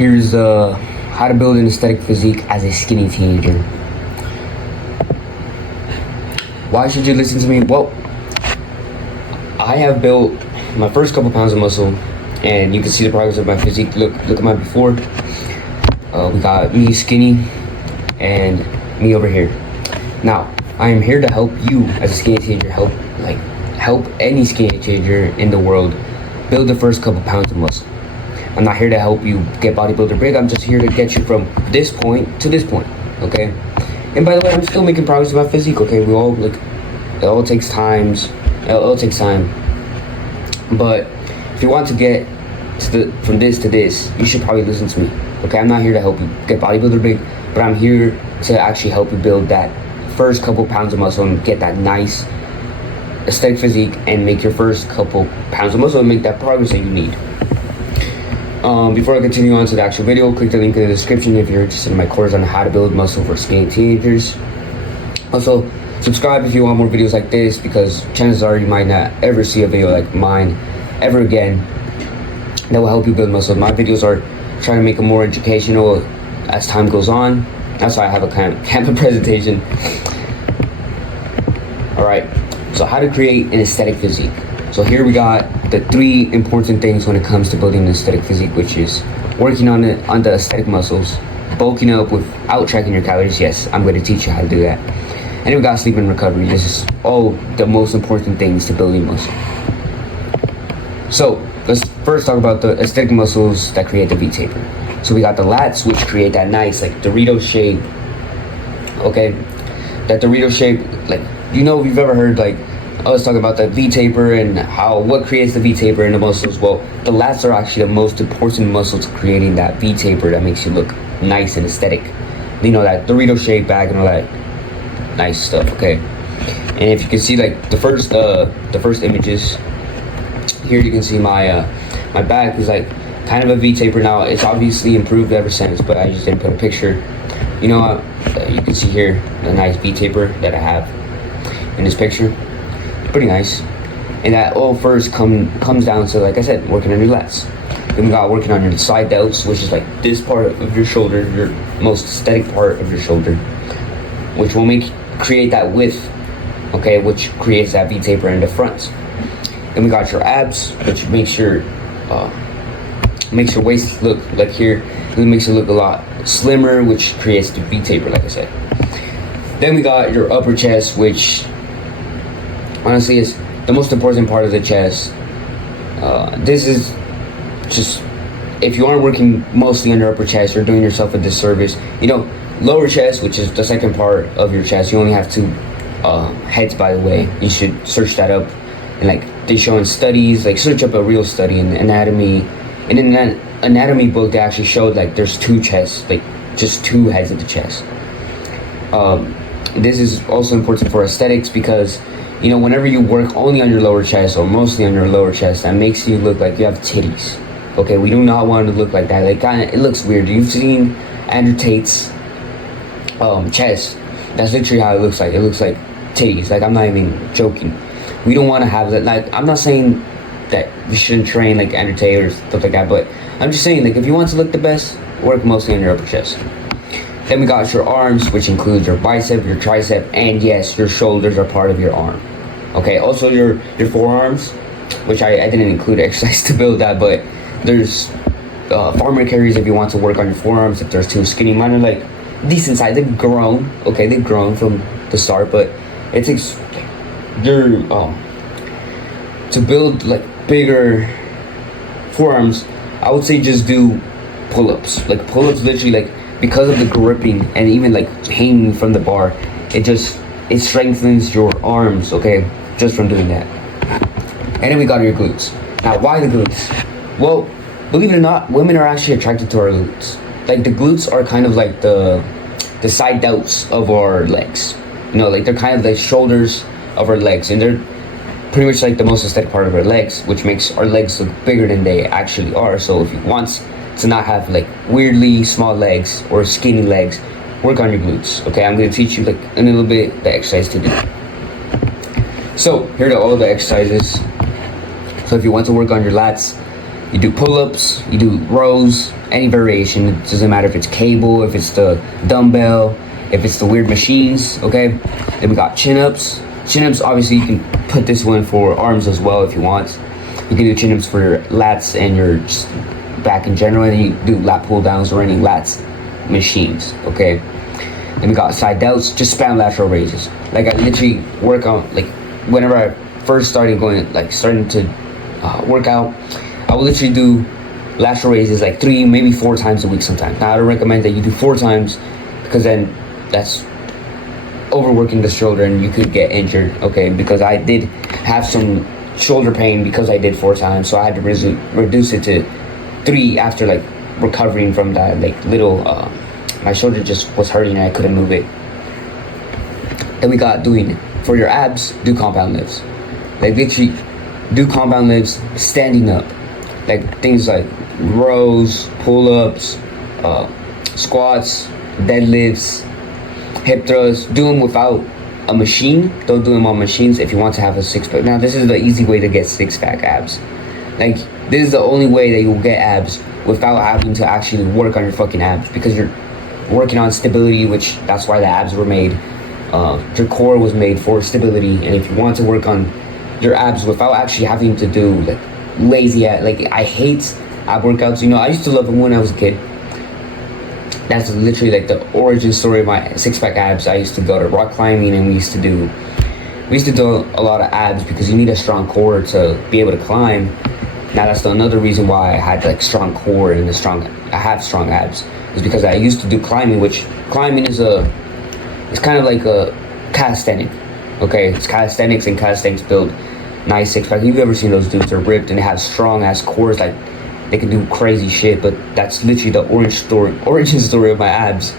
Here's how to build an aesthetic physique as a skinny teenager. Why should you listen to me? Well, I have built my first couple pounds of muscle, and you can see the progress of my physique. Look at my before. We got me skinny and me over here. Now, I am here to help you as a skinny teenager, help any skinny teenager in the world build the first couple pounds of muscle. I'm not here to help you get bodybuilder big. I'm just here to get you from this point to this point, okay? And by the way, I'm still making progress with my physique, okay? It all takes time. But if you want to get from this to this, you should probably listen to me, okay? I'm not here to help you get bodybuilder big, but I'm here to actually help you build that first couple pounds of muscle and get that nice aesthetic physique and make your first couple pounds of muscle and make that progress that you need. Before I continue on to the actual video, click the link in the description if you're interested in my course on how to build muscle for skinny teenagers. Also, subscribe if you want more videos like this, because chances are you might not ever see a video like mine ever again that will help you build muscle. My videos are trying to make them more educational as time goes on. That's why I have a campus presentation. Alright, so how to create an aesthetic physique. So here we got the 3 important things when it comes to building an aesthetic physique, which is working on the aesthetic muscles, bulking up without tracking your calories. Yes, I'm going to teach you how to do that. And then we got sleep and recovery. This is all the most important things to building muscle. So let's first talk about the aesthetic muscles that create the V-taper. So we got the lats, which create that nice Dorito shape. Okay, that Dorito shape, if you've ever heard I was talking about the V-taper and what creates the V-taper in the muscles. Well, the lats are actually the most important muscle to creating that V-taper that makes you look nice and aesthetic. You know, that Dorito shape back and all that nice stuff, okay? And if you can see the first images, here you can see my back is kind of a V-taper now. It's obviously improved ever since, but I just didn't put a picture. You know, you can see here the nice V-taper that I have in this picture. Pretty nice. And that all first comes down to, like I said, working on your lats. Then we got working on your side delts, which is this part of your shoulder, your most aesthetic part of your shoulder, which will create that width, okay, which creates that V-taper in the front. Then we got your abs, which makes your waist look like here. It makes it look a lot slimmer, which creates the V-taper, like I said. Then we got your upper chest, which honestly is the most important part of the chest. This is just, if you aren't working mostly on your upper chest, you're doing yourself a disservice. You know, lower chest, which is the second part of your chest, you only have 2 heads, by the way. You should search that up. And they show in studies, search up a real study in anatomy. And in that anatomy book, they actually showed there's 2 chests, just 2 heads of the chest. This is also important for aesthetics because, you know, whenever you work only on your lower chest or mostly on your lower chest, that makes you look like you have titties. Okay, we do not want to look like that. It looks weird. You've seen Andrew Tate's chest. That's literally how it looks like. It looks like titties. I'm not even joking. We don't want to have that. I'm not saying that you shouldn't train like Andrew Tate or stuff like that, but I'm just saying if you want to look the best, work mostly on your upper chest. Then we got your arms, which includes your bicep, your tricep, and yes, your shoulders are part of your arm. Okay, also your forearms, which I didn't include exercise to build that, but there's farmer carries if you want to work on your forearms. If they're too skinny, mine are decent size. They've grown. Okay, they've grown from the start, but it takes to build bigger forearms. I would say just do pull-ups. Pull-ups literally because of the gripping and even hanging from the bar, it strengthens your arms, okay, just from doing that. And then we got your glutes. Now, why the glutes? Well, believe it or not, women are actually attracted to our glutes. The glutes are kind of the side delts of our legs. You know, they're kind of the shoulders of our legs, and they're pretty much the most aesthetic part of our legs, which makes our legs look bigger than they actually are. So if you want to not have weirdly small legs or skinny legs, work on your glutes. Okay, I'm going to teach you in a little bit the exercise to do. So here are all the exercises. So if you want to work on your lats, You do pull-ups, you do rows, any variation. It doesn't matter if it's cable, if it's the dumbbell, if it's the weird machines, okay? Then we got chin-ups. Chin-ups, obviously, you can put this one for arms as well if you want. You can do chin-ups for your lats and your just back in general, and then you do lat pull-downs or any lats machines, okay? Then we got side delts, just spam lateral raises. Like, I literally work on, like, whenever I first started going, like, starting to work out, I will literally do lateral raises like 3, maybe 4 times a week sometimes. Now, I don't recommend that you do 4 times because then that's overworking the shoulder and you could get injured, okay? Because I did have some shoulder pain because I did 4 times, so I had to reduce it to 3 after like recovering from that like little my shoulder just was hurting and I couldn't move it. Then we got doing for your abs, do compound lifts. Like literally do compound lifts standing up. Like things like rows, pull-ups, squats, deadlifts, hip thrusts. Do them without a machine. Don't do them on machines if you want to have a six-pack. Now this is the easy way to get six-pack abs. Like this is the only way that you'll get abs without having to actually work on your fucking abs, because you're working on stability, which that's why the abs were made. Your core was made for stability, and if you want to work on your abs without actually having to do like lazy like I hate ab workouts. You know, I used to love them when I was a kid. That's literally like the origin story of my six-pack abs. I used to go to rock climbing and we used to do a lot of abs because you need a strong core to be able to climb. Now that's another reason why I had like strong core and I have strong abs, is because I used to do climbing, which climbing is it's kind of like a calisthenic. Okay, it's calisthenics, and calisthenics build nice six-pack. You've ever seen those dudes? They're ripped and they have strong ass cores, like they can do crazy shit. But that's literally the origin story of my abs.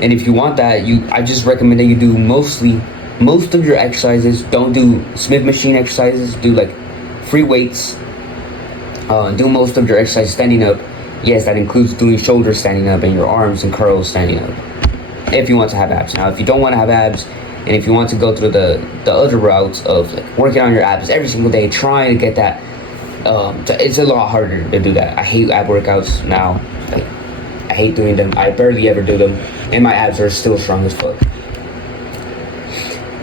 And if you want that, I just recommend that you do most of your exercises. Don't do Smith machine exercises. Do like free weights. Do most of your exercise standing up. Yes, that includes doing shoulders standing up and your arms and curls standing up, if you want to have abs. Now, if you don't want to have abs, and if you want to go through the other routes of like working on your abs every single day, trying to get that, it's a lot harder to do that. I hate ab workouts now. Like, I hate doing them. I barely ever do them, and my abs are still strong as fuck.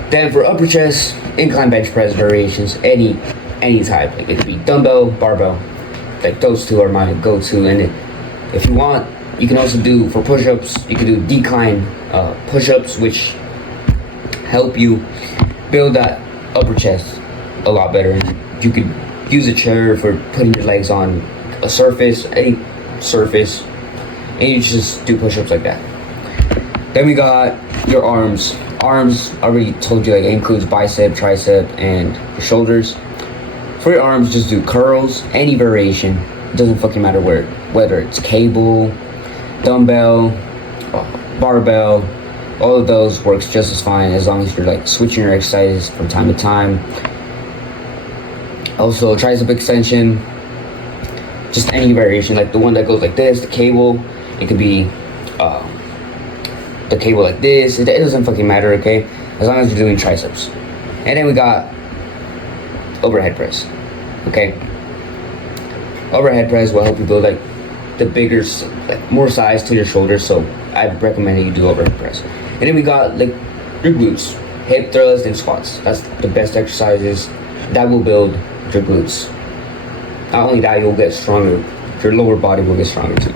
Then for upper chest, incline bench press variations, any type. Like it could be dumbbell, barbell. Like those two are my go-to. And if you want, you can also do for push-ups. You can do decline push-ups, which help you build that upper chest a lot better. You could use a chair for putting your legs on a surface, any surface, and you just do push-ups like that. Then we got your arms. Arms, I already told you, like it includes bicep, tricep, and your shoulders. For your arms, just do curls, any variation. It doesn't fucking matter whether it's cable, dumbbell, barbell. All of those works just as fine, as long as you're like switching your exercises from time to time. Also, tricep extension, just any variation, like the one that goes like this, the cable. It could be the cable like this. It doesn't fucking matter, okay? As long as you're doing triceps. And then we got overhead press. Okay, overhead press will help you build like the bigger, like more size to your shoulders, so I recommend that you do overhead press. And then we got like your glutes, hip thrust and squats. That's the best exercises that will build your glutes. Not only that, you'll get stronger. Your lower body will get stronger too.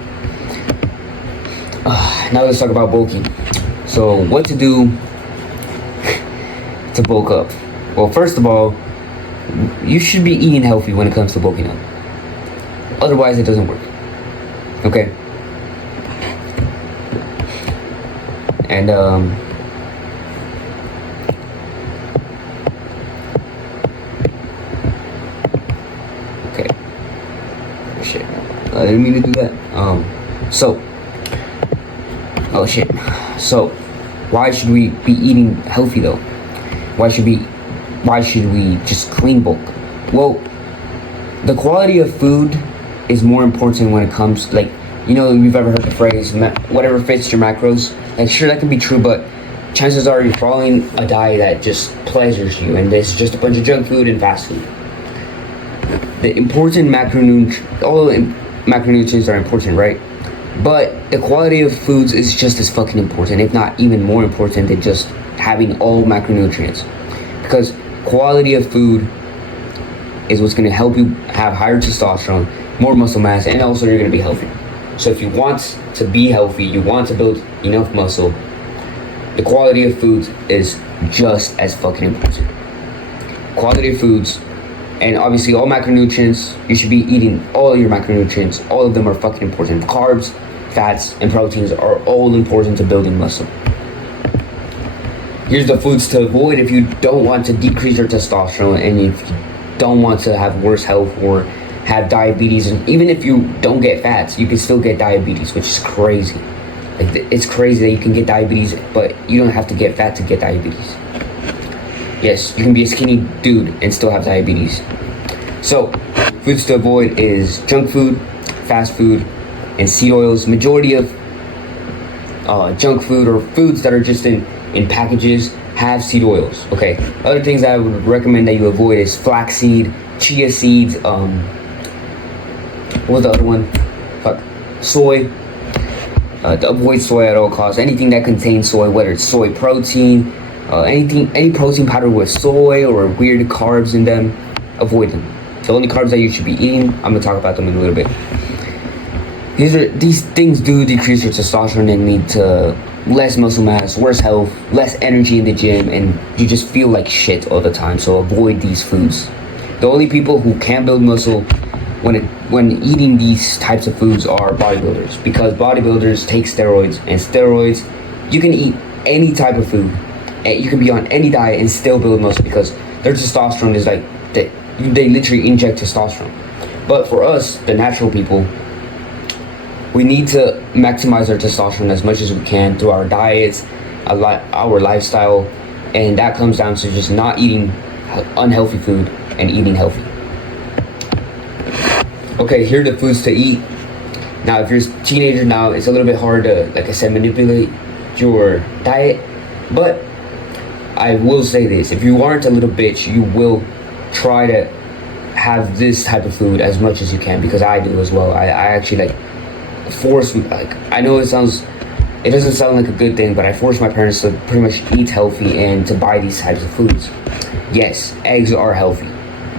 Now let's talk about bulking. So what to do to bulk up? Well, first of all, you should be eating healthy when it comes to bulking up. Otherwise, it doesn't work. Okay? And, okay. Shit. I didn't mean to do that. Oh shit. So, why should we be eating healthy though? Why should we just clean bulk? Well, the quality of food is more important when it comes, like, you know, you've ever heard the phrase, whatever fits your macros. Like, sure, that can be true, but chances are you're following a diet that just pleasures you, and it's just a bunch of junk food and fast food. the important macronutrients, macronutrients are important, right? But the quality of foods is just as fucking important, if not even more important than just having all macronutrients. Because quality of food is what's going to help you have higher testosterone, more muscle mass, and also you're going to be healthy. So if you want to be healthy, you want to build enough muscle, the quality of foods is just as fucking important. Quality of foods, and obviously all macronutrients, you should be eating all your macronutrients. All of them are fucking important. Carbs, fats, and proteins are all important to building muscle. Here's the foods to avoid if you don't want to decrease your testosterone and if you don't want to have worse health or have diabetes. And even if you don't get fats, you can still get diabetes, which is crazy. Like, it's crazy that you can get diabetes, but you don't have to get fat to get diabetes. Yes, you can be a skinny dude and still have diabetes. So, foods to avoid is junk food, fast food, and seed oils. Majority of junk food or foods that are just in packages have seed oils. Okay. Other things I would recommend that you avoid is flaxseed, chia seeds. What was the other one? Soy. To avoid soy at all costs. Anything that contains soy, whether it's soy protein, any protein powder with soy or weird carbs in them, avoid them. The only carbs that you should be eating, I'm gonna talk about them in a little bit. These things do decrease your testosterone and lead to less muscle mass, worse health, less energy in the gym, and you just feel like shit all the time. So avoid these foods. The only people who can build muscle when eating these types of foods are bodybuilders, because bodybuilders take steroids, and steroids, you can eat any type of food, and you can be on any diet and still build muscle because their testosterone is like they literally inject testosterone. But for us, the natural people, we need to maximize our testosterone as much as we can through our diets, our lifestyle, and that comes down to just not eating unhealthy food and eating healthy. Okay, here are the foods to eat. Now, if you're a teenager now, it's a little bit hard to, like I said, manipulate your diet. But I will say this, if you aren't a little bitch, you will try to have this type of food as much as you can, because I do as well. I actually force, I know it doesn't sound like a good thing, but I force my parents to pretty much eat healthy and to buy these types of foods. Yes, eggs are healthy.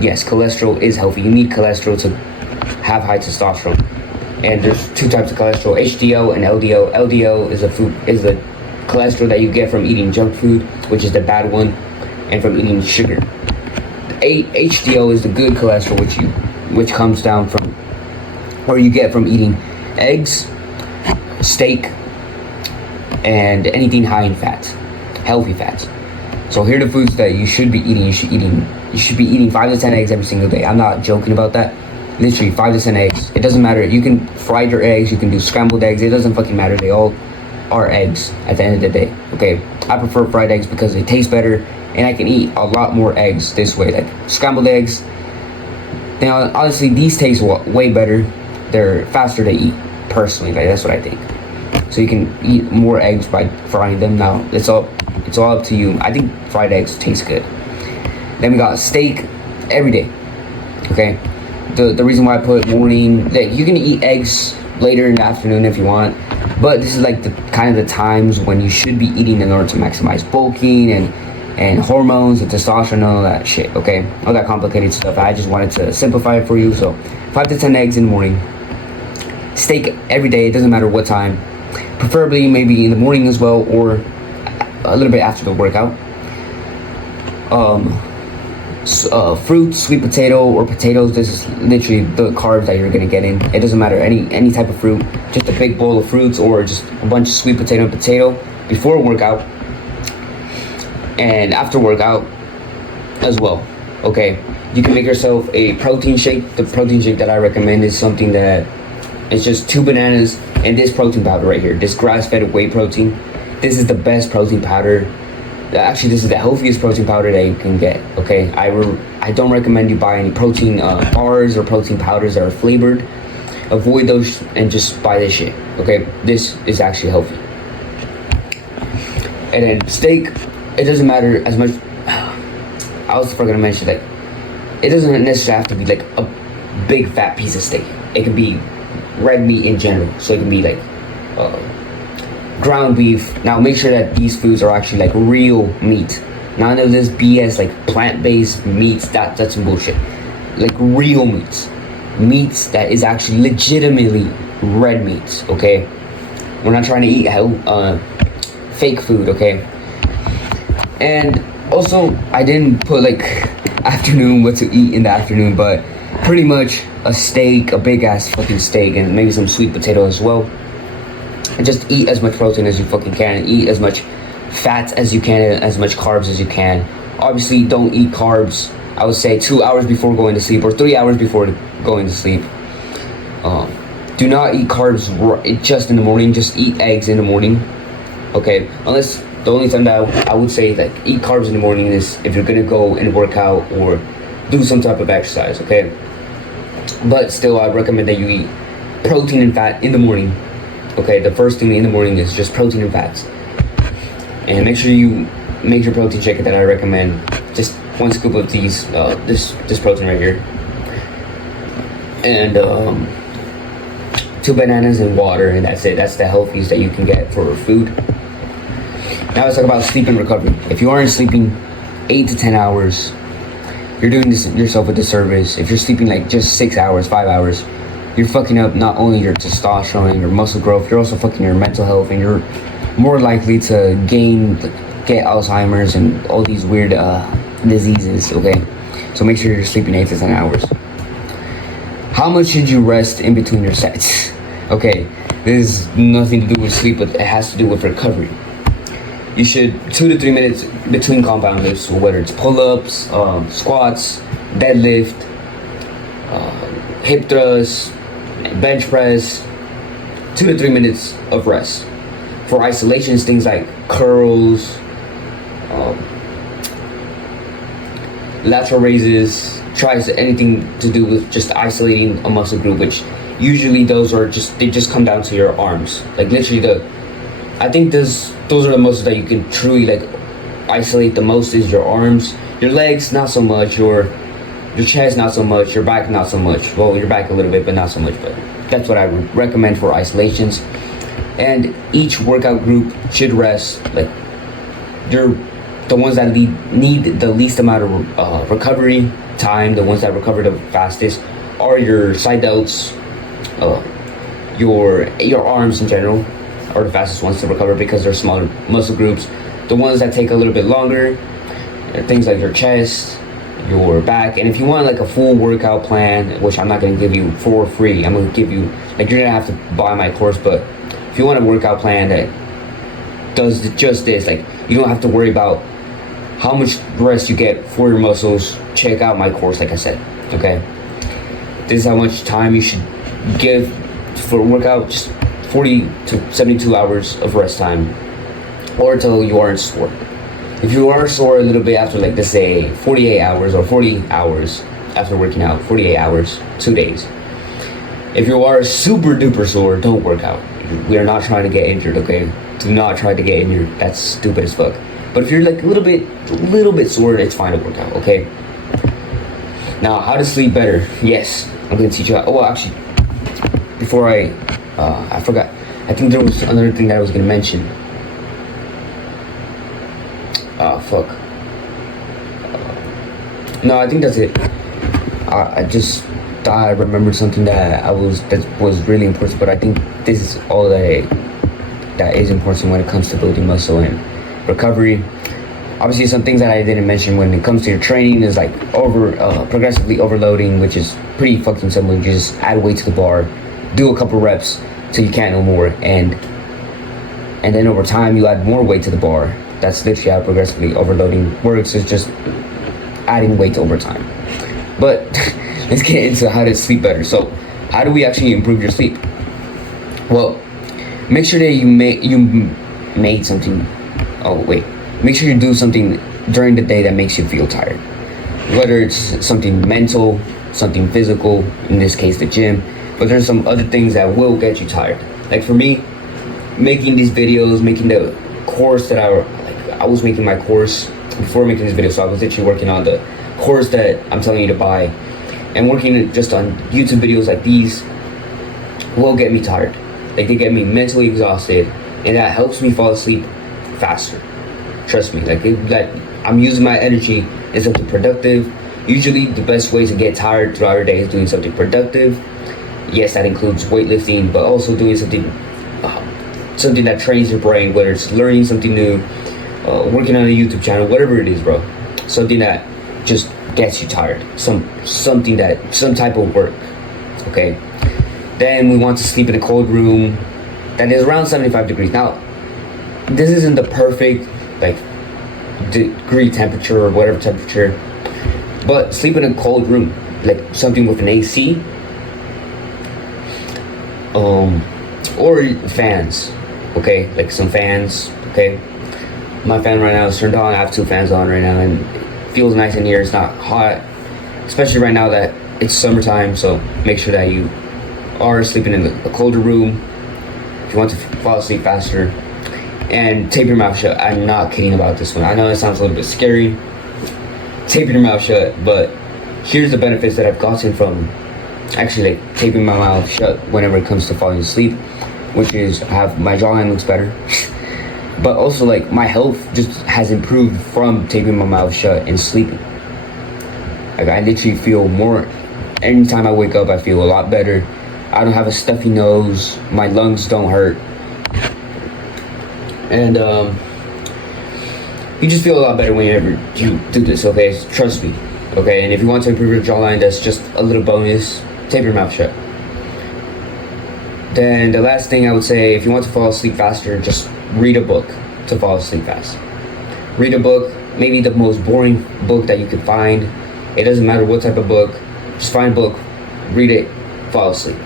Yes, cholesterol is healthy. You need cholesterol to have high testosterone. And there's two types of cholesterol, HDL and LDL. LDL is the cholesterol that you get from eating junk food, which is the bad one, and from eating sugar. HDL is the good cholesterol, which comes down from, or you get from eating eggs, steak, and anything high in fats, healthy fats. So here are the foods that you should be eating. You should be eating 5 to 10 eggs every single day. I'm not joking about that. Literally 5 to 10 eggs. It doesn't matter. You can fry your eggs. You can do scrambled eggs. It doesn't fucking matter. They all are eggs at the end of the day. Okay. I prefer fried eggs because they taste better, and I can eat a lot more eggs this way. Like scrambled eggs. Now, honestly, these taste way better. They're faster to eat. Personally, that's what I think. So you can eat more eggs by frying them. Now, it's all up to you. I think fried eggs taste good. Then we got steak every day. Okay. The reason why I put morning, that you can eat eggs later in the afternoon if you want, but this is like the kind of the times when you should be eating in order to maximize bulking and hormones and testosterone and all that shit. Okay, all that complicated stuff. I just wanted to simplify it for you. So 5 to 10 eggs in the morning. Steak every day. It doesn't matter what time. Preferably maybe in the morning as well, or a little bit after the workout. Fruits, sweet potato or potatoes. This is literally the carbs that you're gonna get in. It doesn't matter any type of fruit, just a big bowl of fruits or just a bunch of sweet potato and potato before a workout and after workout as well. Okay, you can make yourself a protein shake. The protein shake that I recommend is something that it's just 2 bananas and this protein powder right here, this grass-fed whey protein. This is the best protein powder. Actually, this is the healthiest protein powder that you can get. Okay, I don't recommend you buy any protein bars or protein powders that are flavored. Avoid those and just buy this shit. Okay, this is actually healthy. And then steak, it doesn't matter as much. I was gonna mention, like, it doesn't necessarily have to be like big fat piece of steak. It can be red meat in general, so it can be like ground beef. Now make sure that these foods are actually like real meat. None of this BS like plant-based meats. That's some bullshit. Like real meats that is actually legitimately red meats. Okay, we're not trying to eat fake food. Okay, and also I didn't put like afternoon what to eat in the afternoon, but pretty much a steak, a big ass fucking steak, and maybe some sweet potato as well. And just eat as much protein as you fucking can. Eat as much fats as you can, and as much carbs as you can. Obviously, don't eat carbs, I would say 2 hours before going to sleep or 3 hours before going to sleep. Do not eat carbs just in the morning. Just eat eggs in the morning. Okay, unless the only time that I would say like eat carbs in the morning is if you're gonna go and work out or do some type of exercise. Okay, but still, I recommend that you eat protein and fat in the morning. Okay, the first thing in the morning is just protein and fats. And make sure you make your protein shake that I recommend. Just 1 scoop of these, this protein right here, and 2 bananas and water, and that's it. That's the healthiest that you can get for food. Now let's talk about sleep and recovery. If you aren't sleeping 8 to 10 hours, you're doing yourself a disservice. If you're sleeping like just 6 hours, 5 hours, you're fucking up not only your testosterone and your muscle growth, you're also fucking your mental health, and you're more likely to get Alzheimer's and all these weird diseases. Okay, so make sure you're sleeping 8 to 10 hours. How much should you rest in between your sets? Okay, this has nothing to do with sleep, but it has to do with recovery. You should 2 to 3 minutes between compound lifts, so whether it's pull-ups, squats, deadlift, hip thrust, bench press. 2 to 3 minutes of rest. For isolations, things like curls, lateral raises, tries anything to do with just isolating a muscle group, which usually those just come down to your arms. Like literally I think those are the muscles that you can truly like isolate the most is your arms. Your legs not so much, your chest not so much, your back not so much. Well, your back a little bit, but not so much. But that's what I would recommend for isolations. And each workout group should rest. Like the ones that need the least amount of recovery time, the ones that recover the fastest, are your side delts, your arms in general are the fastest ones to recover because they're smaller muscle groups. The ones that take a little bit longer are things like your chest, your back. And if you want like a full workout plan, which I'm not going to give you for free, I'm going to give you like you're going to have to buy my course. But if you want a workout plan that does just this, like you don't have to worry about how much rest you get for your muscles, check out my course. Like I said, okay, this is how much time you should give for a workout. Just 40 to 72 hours of rest time, or until you aren't sore. If you are sore a little bit after, like let's say 48 hours or 40 hours after working out, 48 hours, 2 days. If you are super duper sore, don't work out. We are not trying to get injured, okay? Do not try to get injured. That's stupid as fuck. But if you're like a little bit sore, it's fine to work out, okay? Now, how to sleep better? Yes, I'm gonna teach you how. Oh, well, actually, before I forgot. I think there was another thing that I was gonna mention. Fuck. No, I think that's it. I just thought I remembered something that was really important, but I think this is all that is important when it comes to building muscle and recovery. Obviously, some things that I didn't mention when it comes to your training is like progressively overloading, which is pretty fucking simple. You just add weight to the bar, do a couple reps till you can't no more, and then over time you add more weight to the bar. That's literally how progressively overloading works. It's just adding weight over time. But let's get into how to sleep better. So how do we actually improve your sleep? Well, make sure that you made something. Oh wait, make sure you do something during the day that makes you feel tired. Whether it's something mental, something physical, in this case the gym, but there's some other things that will get you tired. Like for me, making these videos, making the course that I was making my course before making this video, so I was literally working on the course that I'm telling you to buy. And working just on YouTube videos like these will get me tired. Like, they get me mentally exhausted, and that helps me fall asleep faster. Trust me, like, that I'm using my energy in something productive. Usually the best way to get tired throughout your day is doing something productive. Yes, that includes weightlifting, but also doing something that trains your brain, whether it's learning something new, working on a YouTube channel, whatever it is, bro. Something that just gets you tired. Some type of work. Okay. Then we want to sleep in a cold room that is around 75 degrees. Now, this isn't the perfect like degree temperature or whatever temperature, but sleep in a cold room, like something with an AC, or fans. Okay, like some fans. Okay, my fan right now is turned on. I have 2 fans on right now, and it feels nice in here. It's not hot, especially right now that it's summertime. So make sure that you are sleeping in a colder room if you want to fall asleep faster. And tape your mouth shut. I'm not kidding about this one. I know it sounds a little bit scary, taping your mouth shut, but here's the benefits that I've gotten from actually like taping my mouth shut whenever it comes to falling asleep, which is my jawline looks better, but also like my health just has improved from taping my mouth shut and sleeping. Like, I literally feel more. Anytime I wake up, I feel a lot better. I don't have a stuffy nose. My lungs don't hurt. And you just feel a lot better whenever you do this, okay? Trust me, okay? And if you want to improve your jawline, that's just a little bonus. Tape your mouth shut. Then the last thing I would say, if you want to fall asleep faster, just read a book to fall asleep fast. Read a book, maybe the most boring book that you could find. It doesn't matter what type of book. Just find a book, read it, fall asleep.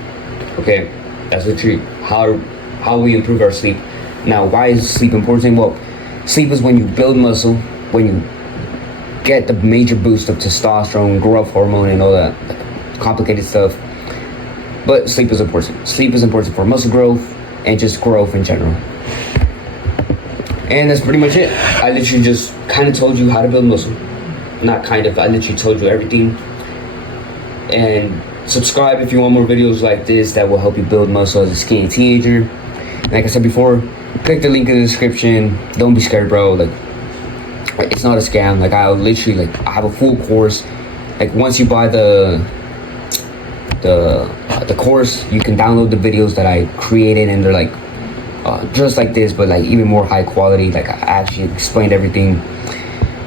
Okay? That's literally how we improve our sleep. Now, why is sleep important? Well, sleep is when you build muscle, when you get the major boost of testosterone, growth hormone, and all that complicated stuff. But sleep is important. Sleep is important for muscle growth and just growth in general. And that's pretty much it. I literally just kind of told you how to build muscle. Not kind of, I literally told you everything. And subscribe if you want more videos like this that will help you build muscle as a skinny teenager. Like I said before, click the link in the description. Don't be scared, bro. Like, it's not a scam. Like, I literally, like, I have a full course. Like, once you buy the course, you can download the videos that I created, and they're like just like this, but like even more high quality. Like, I actually explained everything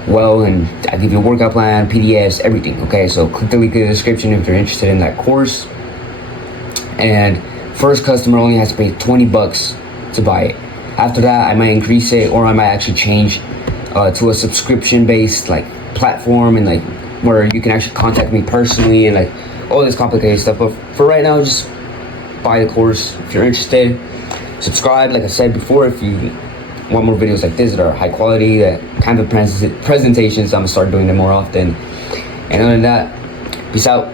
well, and I give you a workout plan, PDFs, everything. Okay, so click the link in the description if you're interested in that course. And first customer only has to pay $20 to buy it. After that, I might increase it, or I might actually change to a subscription-based like platform, and like where you can actually contact me personally and like all this complicated stuff. But for right now, just buy the course if you're interested. Subscribe, like I said before, if you want more videos like this that are high quality, that kind of presentations. I'm gonna start doing them more often. And other than that, peace out.